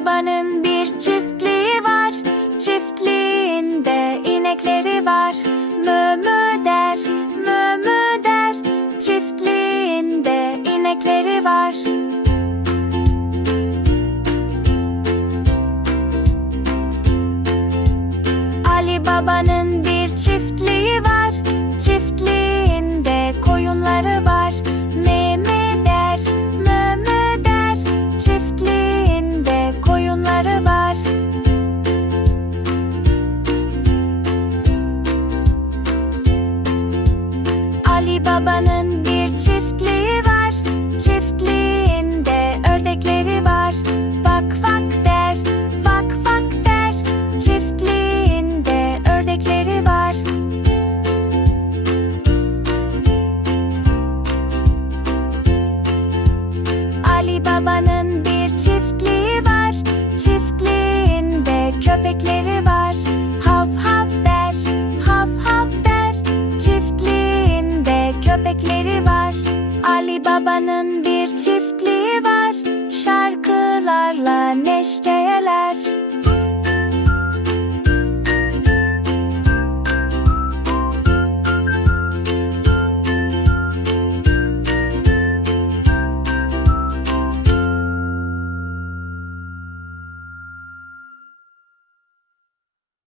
Babanın bir çiftliği var. Çiftliğinde inekleri var. Mö mö der, mö mö der. Çiftliğinde inekleri var. Ali babanın bir çiftliği var. Ali Baba'nın bir çiftliği var. Çiftliğinde ördekleri var. Vak vak der, vak vak der. Çiftliğinde ördekleri var. Ali Baba'nın bir çiftliği var. Çiftliğinde köpekleri köpekleri var. Ali Baba'nın bir çiftliği var. Şarkılarla neşteler.